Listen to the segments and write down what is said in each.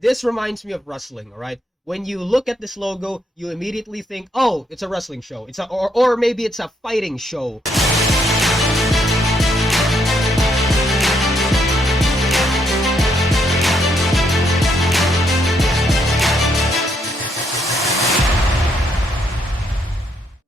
This reminds me of wrestling, all right? When you look at this logo, you immediately think, oh, it's a wrestling show. Or maybe it's a fighting show.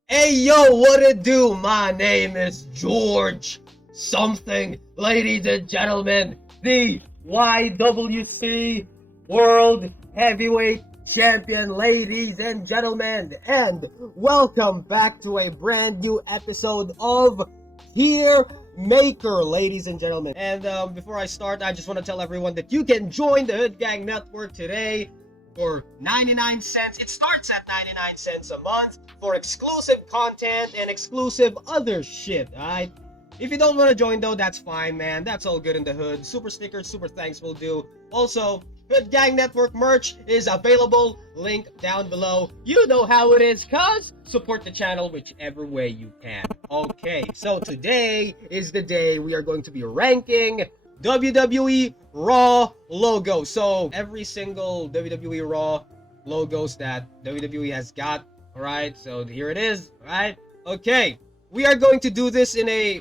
Hey yo, what it do? My name is George something, ladies and gentlemen, the YWC World Heavyweight Champion, ladies and gentlemen, and welcome back to a brand new episode of Tier Maker, ladies and gentlemen. And before I start, I just want to tell everyone that you can join the Hood Gang Network today for 99 cents. It starts at 99 cents a month for exclusive content and exclusive other shit, alright? If you don't want to join though, that's fine, man. That's all good in the hood. Super stickers, super thanks will do. Also, Hood Gang Network merch is available. Link down below. You know how it is, cuz support the channel whichever way you can. Okay, so today is the day we are going to be ranking WWE Raw logo. So every single WWE Raw logos that WWE has got. Alright, so here it is. Alright, okay. We are going to do this in a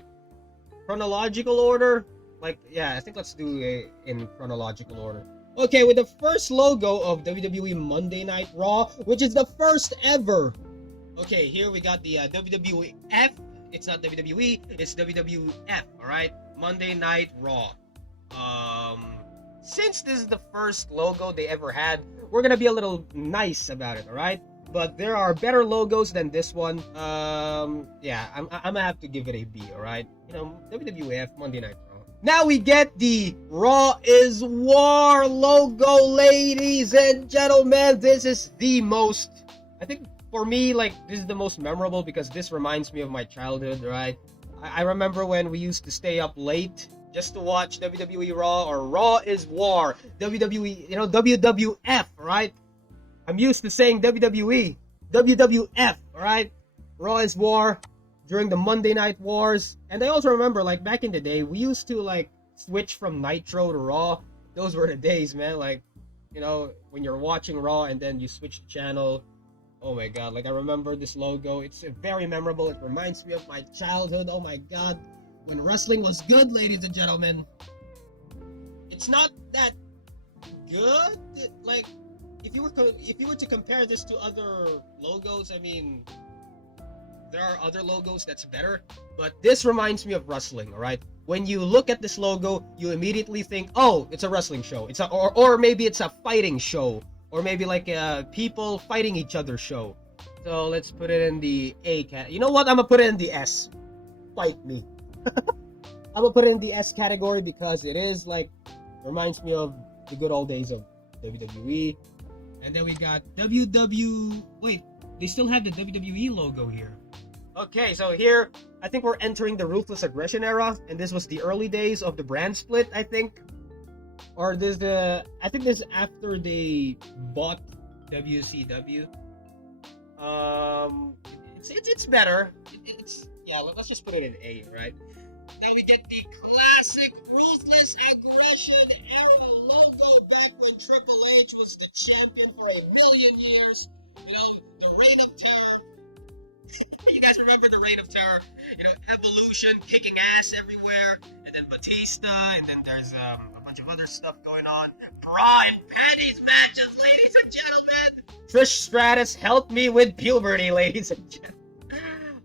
chronological order. Like, yeah, I think let's do it in chronological order. Okay, with the first logo of WWE Monday Night Raw, which is the first ever. Okay, here we got the WWF. It's not WWE, it's WWF, alright? Monday Night Raw. Since this is the first logo they ever had, we're gonna be a little nice about it, alright? But there are better logos than this one. Yeah, I'm gonna have to give it a B, alright? You know, WWF Monday Night Raw. Now we get the Raw is War logo, ladies and gentlemen. This is the most, I think for me, like, this is the most memorable because this reminds me of my childhood, right? I remember when we used to stay up late just to watch WWE Raw or Raw is War. WWE, you know, WWF, right? I'm used to saying WWE, WWF, alright? Raw is War during the Monday Night Wars. And I also remember, like, back in the day, we used to, like, switch from Nitro to Raw. Those were the days, man. Like, you know, when you're watching Raw and then you switch the channel. Oh my god, like, I remember this logo. It's very memorable. It reminds me of my childhood. Oh my god. When wrestling was good, ladies and gentlemen. It's not that good. Like, if you were to compare this to other logos, I mean, there are other logos that's better, but this reminds me of wrestling, all right? When you look at this logo, you immediately think, oh, it's a wrestling show. Or maybe it's a fighting show, or maybe like a people fighting each other show. So let's put it in the A cat. You know what? I'm gonna put it in the S. Fight me. I'm gonna put it in the S category because it is like reminds me of the good old days of WWE. And then we got Wait, they still have the WWE logo here. Okay, so here, I think we're entering the Ruthless Aggression era, and this was the early days of the brand split, I think. Or I think this is after they bought WCW. It's better. Yeah, let's just put it in A, right? Now we get the classic Ruthless Aggression era logo back when Triple H was the champion for 1,000,000 years. You know, the Reign of Terror. You guys remember the Reign of Terror? You know, Evolution, kicking ass everywhere, and then Batista, and then there's a bunch of other stuff going on. Bra and panties matches, ladies and gentlemen. Trish Stratus helped me with puberty, ladies and gentlemen.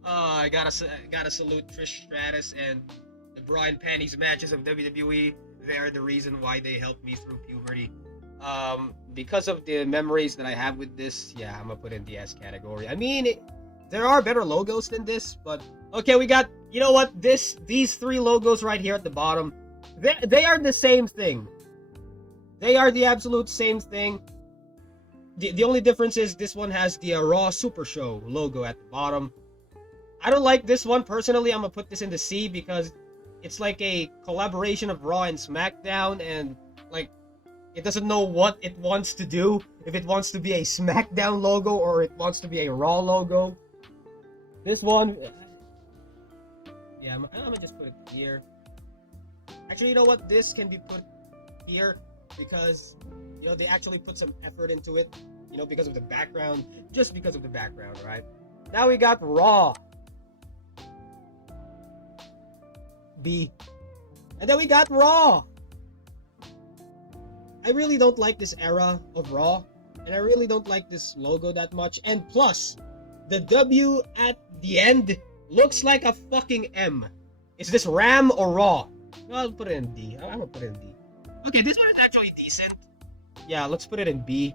I gotta salute Trish Stratus and the bra and panties matches of WWE. They are the reason why they helped me through puberty. Because of the memories that I have with this, yeah, I'm gonna put it in the S category. I mean, there are better logos than this, but okay, we got, you know what? These three logos right here at the bottom, they are the same thing. They are the absolute same thing. The only difference is this one has the Raw Super Show logo at the bottom. I don't like this one personally. I'm gonna put this in the C because it's like a collaboration of Raw and SmackDown, and like it doesn't know what it wants to do. If it wants to be a SmackDown logo or it wants to be a Raw logo. This one, yeah, I'm gonna just put it here. Actually, you know what? This can be put here because they actually put some effort into it, because of the background, just because of the background, right? Now we got Raw, B, and then we got Raw. I really don't like this era of Raw, and I really don't like this logo that much. And plus, the W at the end looks like a fucking M. Is this Ram or Raw? No, I'll put it in D. I'm gonna put it in D. Okay, this one is actually decent. Yeah, let's put it in B.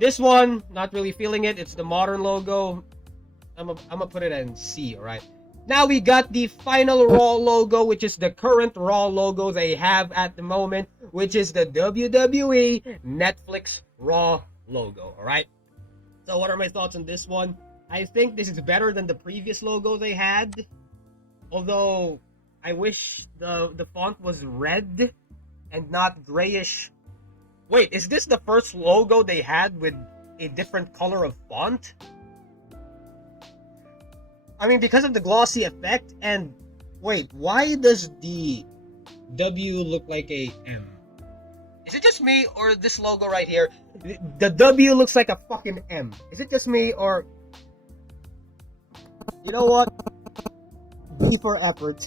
This one, not really feeling it. It's the modern logo. I'm gonna put it in C, alright? Now we got the final Raw logo, which is the current Raw logo they have at the moment, which is the WWE Netflix Raw logo, alright? So what are my thoughts on this one? I think this is better than the previous logo they had. Although, I wish the font was red and not grayish. Wait, is this the first logo they had with a different color of font? I mean, because of the glossy effect, and wait, why does the W look like a M? Is it just me, or this logo right here? The W looks like a fucking M. Is it just me, or... You know what? B for effort.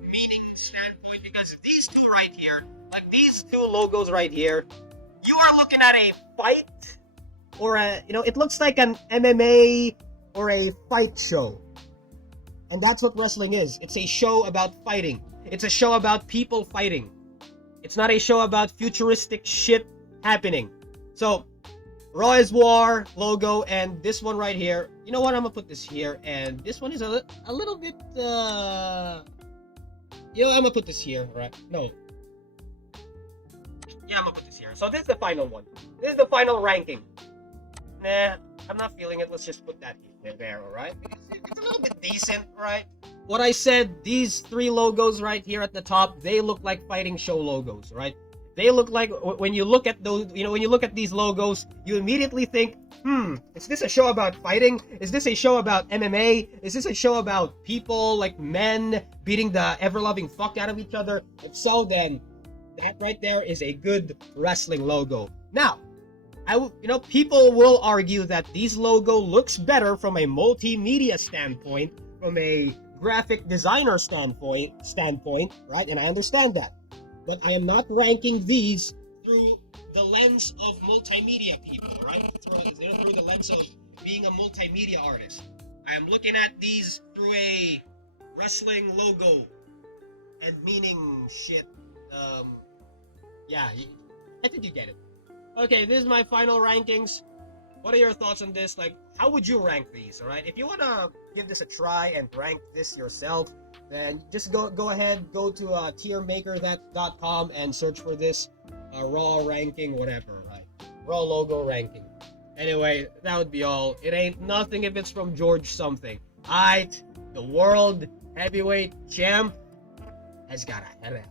Meaning standpoint, because these two right here, like these two logos right here, you are looking at a fight, or it looks like an MMA or a fight show. And that's what wrestling is. It's a show about fighting. It's a show about people fighting. It's not a show about futuristic shit happening. So, Raw is War logo, and this one right here, you know what, I'm gonna put this here, and this one is a little bit, I'm gonna put this here, right? No. Yeah, I'm gonna put this here. So this is the final one. This is the final ranking. Nah, I'm not feeling it. Let's just put that there, alright? It's a little bit decent, right? What I said, these three logos right here at the top, they look like fighting show logos, right? They look like, when you look at those, when you look at these logos, you immediately think, is this a show about fighting? Is this a show about MMA? Is this a show about people, like men, beating the ever-loving fuck out of each other? If so, then that right there is a good wrestling logo. Now, people will argue that these logo looks better from a multimedia standpoint, from a graphic designer standpoint, right? And I understand that. But I am not ranking these through the lens of multimedia people, right? Through the lens of being a multimedia artist. I am looking at these through a wrestling logo and meaning shit. Yeah, I think you get it. Okay, this is my final rankings. What are your thoughts on this? Like, how would you rank these, alright? If you want to give this a try and rank this yourself, then just go ahead, go to tiermaker.com and search for this Raw ranking, whatever, right? Raw logo ranking. Anyway, that would be all. It ain't nothing if it's from George something. Alright, the world heavyweight champ has got a head out.